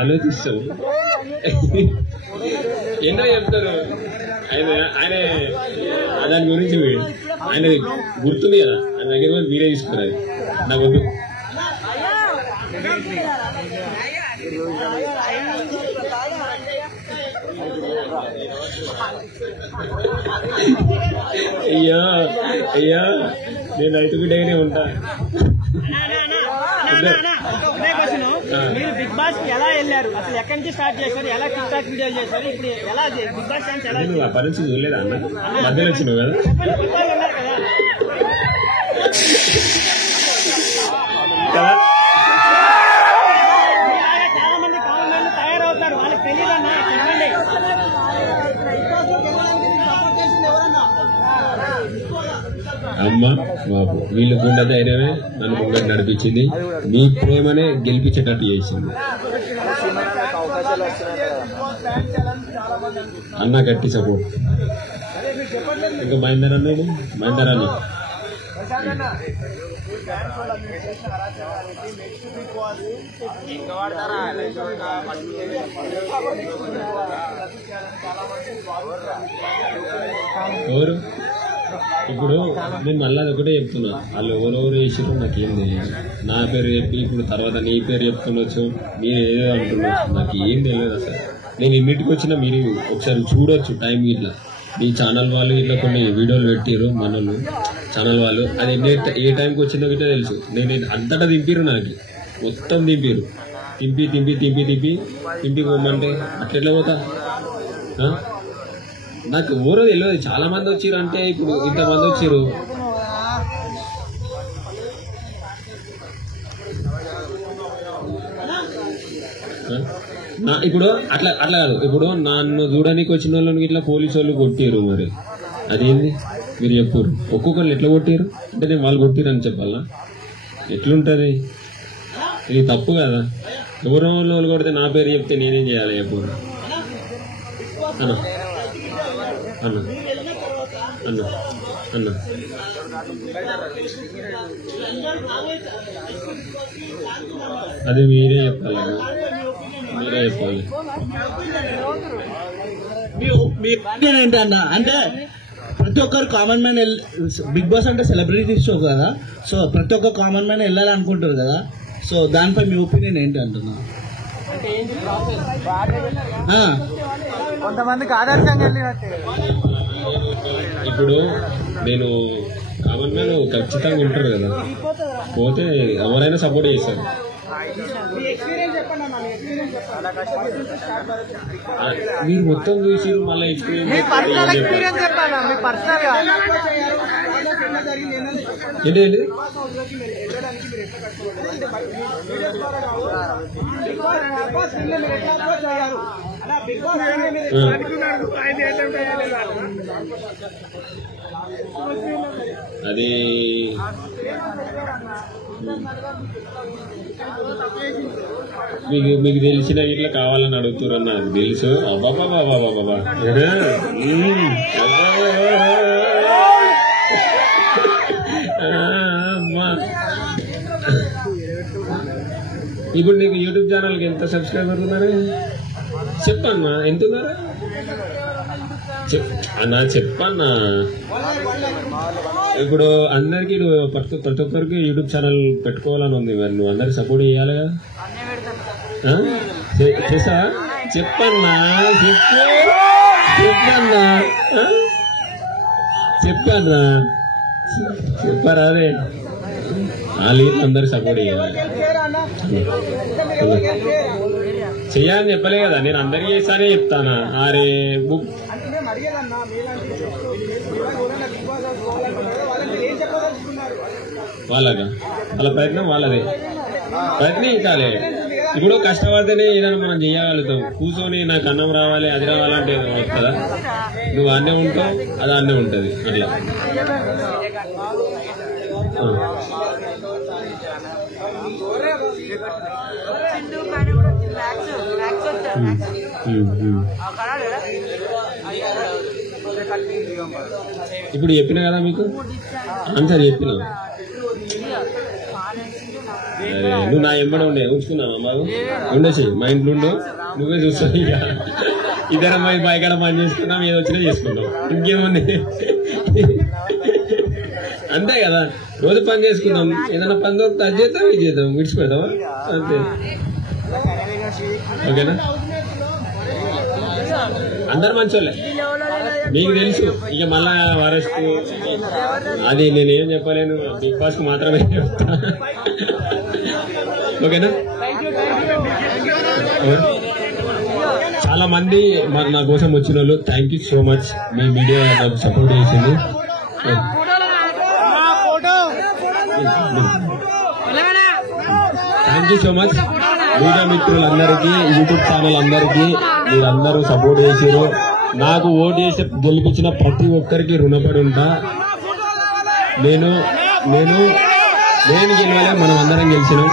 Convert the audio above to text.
ఆలోచిస్తాం ఎన్నో చెప్తారు ఆయన దాని గురించి ఆయన గుర్తుంది కదా ఆయన దగ్గర కూడా మీరే తీసుకున్నారు నాకు వద్దు. అయ్యా అయ్యా నేను రైతుగుడ్డగానే ఉంటా. మీరు బిగ్ బాస్ కి ఎలా వెళ్ళారు, అసలు ఎక్కడి నుంచి స్టార్ట్ చేశారు, ఎలా టిక్ టాక్ వీడియోలు చేశారు, ఇప్పుడు ఎలా బిగ్ బాస్ ఛాన్స్ ఎలా? నువ్వు ఆ పరిస్థితి చూడలేదు అన్న, మధ్యలో వచ్చినావు కదా. చాలా మంది కామెంట్లు తయారవుతారు, వాళ్ళకి తెలియదన్నా చెప్పండి. అమ్మ బాబు వీళ్ళు గుండె ధైర్యమే నన్ను ముందర నడిపించింది, నీ ప్రేమనే గెలిపించేటట్టు చేసింది. అన్న గట్టి సపోర్ట్. ఇంకా మహేందర్ అన్నాడు, మహేందర్ అన్న ఎవరు ఇప్పుడు నేను మళ్ళీ ఒకటే చెప్తున్నా, వాళ్ళు ఎవరెవరు వేసారో నాకేం తెలియదు. నా పేరు చెప్పి ఇప్పుడు తర్వాత నీ పేరు చెప్తుండొచ్చు, మీరు ఏదో అంటున్నారు, నాకు ఏం తెలియదు అసలు. నేను ఇంటికి వచ్చినా మీరు ఒకసారి చూడొచ్చు టైం ఇట్లా. మీ ఛానల్ వాళ్ళు ఇట్లా కొన్ని వీడియోలు పెట్టారు మనలు ఛానల్ వాళ్ళు, అది ఏ టైంకి వచ్చిందో గిట్టే తెలుసు. నేను అంతటా దింపిరు, నాకు మొత్తం దింపిరు. తింపి తింపి తింపి తింపి తింపి పోమంటే అట్లా పోతా. నాకు ఎవరో తెలియదు, చాలా మంది వచ్చారు. అంటే ఇప్పుడు ఇంతమంది వచ్చారు, ఇప్పుడు అట్లా అట్లా కాదు. ఇప్పుడు నన్ను చూడడానికి వచ్చిన వాళ్ళని ఇట్లా పోలీసు వాళ్ళు కొట్టారు, మరి అదేంది మీరు చెప్పారు. ఒక్కొక్కరు ఎట్లా కొట్టారు అంటే నేను వాళ్ళు కొట్టిరు అని చెప్పాలా? ఎట్లుంటది ఇది? తప్పు కదా. ఎవరో వాళ్ళు కొడితే నా పేరు చెప్తే నేనేం చేయాలి చెప్పు అన్న అన్న అన్న అన్న. అది మీరే చెప్పాలి, మీరే చెప్పాలి. ఏంటన్నా అంటే ప్రతి ఒక్కరు కామన్ మ్యాన్ బిగ్ బాస్ అంటే సెలబ్రిటీ షో కదా, సో ప్రతి ఒక్క కామన్ మ్యాన్ వెళ్ళాలనుకుంటారు కదా, సో దానిపై మీ ఒపీనియన్ ఏంటి అంటున్నా? కొంతమందికి ఆదర్శంగా వెళ్ళినట్టే. ఇప్పుడు నేను కామన్ మ్యాన్ ఖచ్చితంగా ఉంటారు కదా, పోతే ఎవరైనా సపోర్ట్ చేస్తారు. మీరు మొత్తం చూసి మళ్ళీ ఎక్స్పీరియన్స్ ఏంటి? అది మీకు తెలిసిన ఇట్లా కావాలని అడుగుతున్నారు, నాకు తెలుసు. అబ్బాబా ఇప్పుడు నీకు యూట్యూబ్ ఛానల్కి ఎంత సబ్స్క్రైబర్ ఉన్నారు చెప్పన్నా? ఎంత ఉన్నారు అన్నా చెప్పన్నా? ఇప్పుడు అందరికి ప్రతి ఒక్కరికి యూట్యూబ్ ఛానల్ పెట్టుకోవాలని ఉంది, మరి నువ్వు అందరికి సపోర్ట్ చేయాలి కదా. చేసా చెప్పన్నా? చెప్పన్నా చెప్పన్నా చెప్పరా? అదే వాళ్ళు అందరికి సపోర్ట్ చేయాలి. చెయ్యాలని చెప్పలే కదా, నేను అందరికి చేస్తానే చెప్తానా? అరే బుక్ వాళ్ళగా వాళ్ళ ప్రయత్నం వాళ్ళదే, ప్రయత్నించాలి. ఇప్పుడు కష్టపడితేనే ఏదైనా మనం చేయగలుగుతాం. కూర్చొని నాకు అన్నం రావాలి అది రావాలంటే వస్తుందా? నువ్వు అన్నే ఉంటావు, అది అన్నే ఉంటుంది. అట్లా ఇప్పుడు చెప్పినా కదా మీకు ఆన్సర్ చెప్పినా. అరే నువ్వు నా ఎంబడే ఉండే ఉంచుకున్నావా మాకు ఉండొచ్చు మా ఇంట్లో ఉండు నువ్వే చూస్తావు ఇక ఇద్దరం బయకాడ పని చేసుకున్నాం ఏదో వచ్చినా చేసుకుంటాం ఇంకేముంది అంతే కదా రోజు పని చేసుకున్నాం ఏదైనా పని దొరికితే అది చేద్దాం ఇది చేద్దాం విడిచిపెడతావా అంతే ఓకేనా అందరు మంచోళ్ళే మీకు తెలుసు ఇక మళ్ళా వారస్తు అది నేనేం చెప్పలేను బిగ్ బాస్ కు మాత్రమే చెప్తా ఓకేనా చాలా మంది నా కోసం వచ్చిన వాళ్ళు thank you so much me media నాకు సపోర్ట్ చేసింది thank you so much media మిత్రులందరికీ యూట్యూబ్ ఛానల్ అందరికీ మీరందరూ సపోర్ట్ చేసారు నాకు ఓటు చేసి గెలిపించిన ప్రతి ఒక్కరికి రుణపడి ఉంటా నేను గెలవాలి మనం అందరం గెలిచినాం